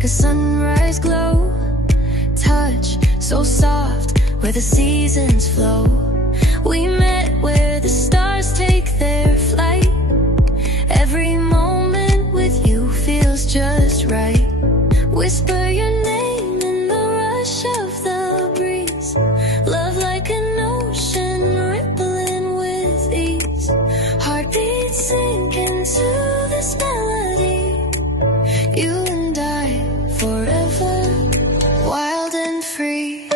like a sunrise glow. Touch so soft, where the seasons flow. We met where the stars take their flight. Every moment with you feels just right. Whisper your name in the rush of the breeze. Love like an ocean rippling with ease. Heartbeats sink into this melody. You and I forever, wild and free.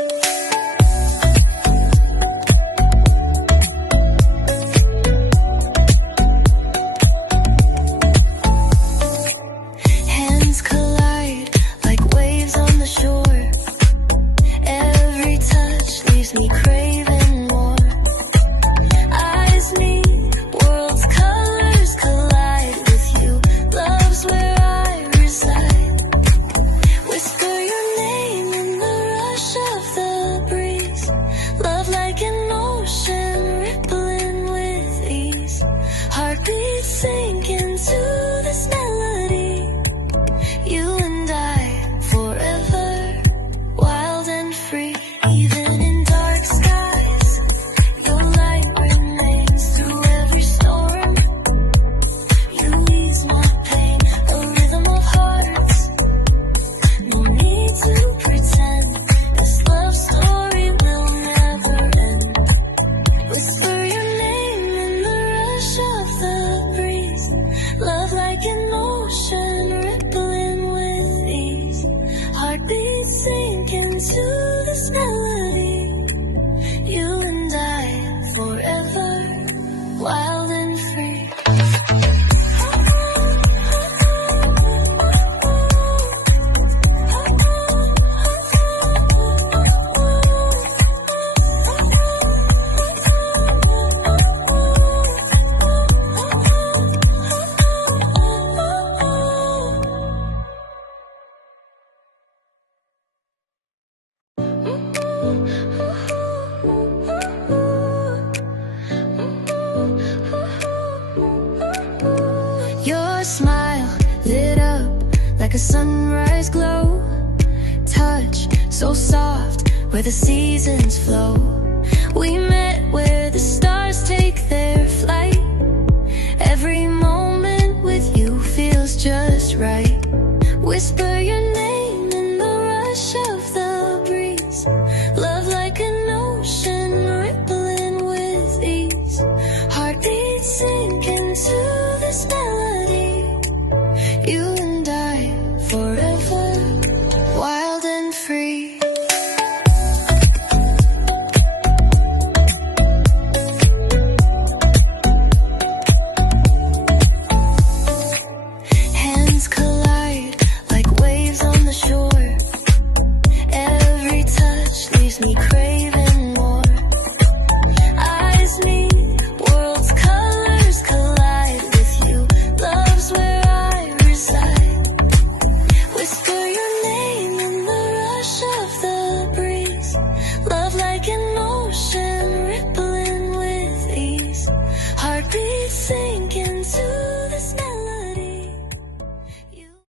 Hands collide like waves on the shore. Every touch leaves me craving more. Eyes meet, worlds' colors collide with you. Love's where I reside. Whisper your name in the rush of the breeze. Love like an ocean rippling with ease. Heartbeats sink into this melody. You and I forever, wild and free. Even in dark skies, your light remains through every storm. You ease my pain, a rhythm of hearts. No need to pretend, this love story will never end. Whisper your name in the rush of the breeze. Love like an ocean rippling with ease. Heartbeats sink into this melody. You and I forever, wild and free. Your smile lit up like a sunrise glow. Touch so soft, where the seasons flow. We met where the stars